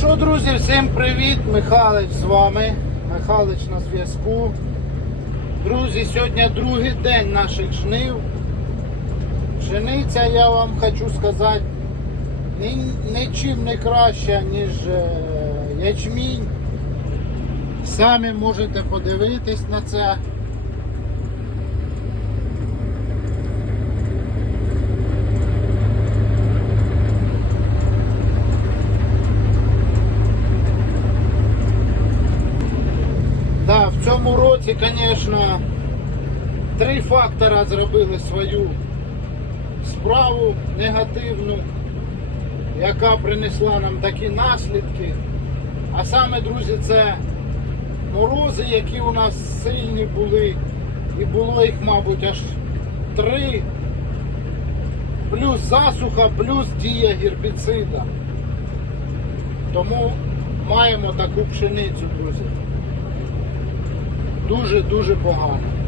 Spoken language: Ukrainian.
що, друзі, всім привіт! Михайлович з вами. Михайлович на зв'язку. Друзі, сьогодні другий день наших жнив. Пшениця, я вам хочу сказати, нічим не краща, ніж е, ячмінь. Самі можете подивитись на це. В цьому році, звісно, три фактора зробили свою справу негативну, яка принесла нам такі наслідки. А саме, друзі, це морози, які у нас сильні були, і було їх, мабуть, аж три. Плюс засуха, плюс дія гербіцида. Тому маємо таку пшеницю, друзі дуже-дуже погано.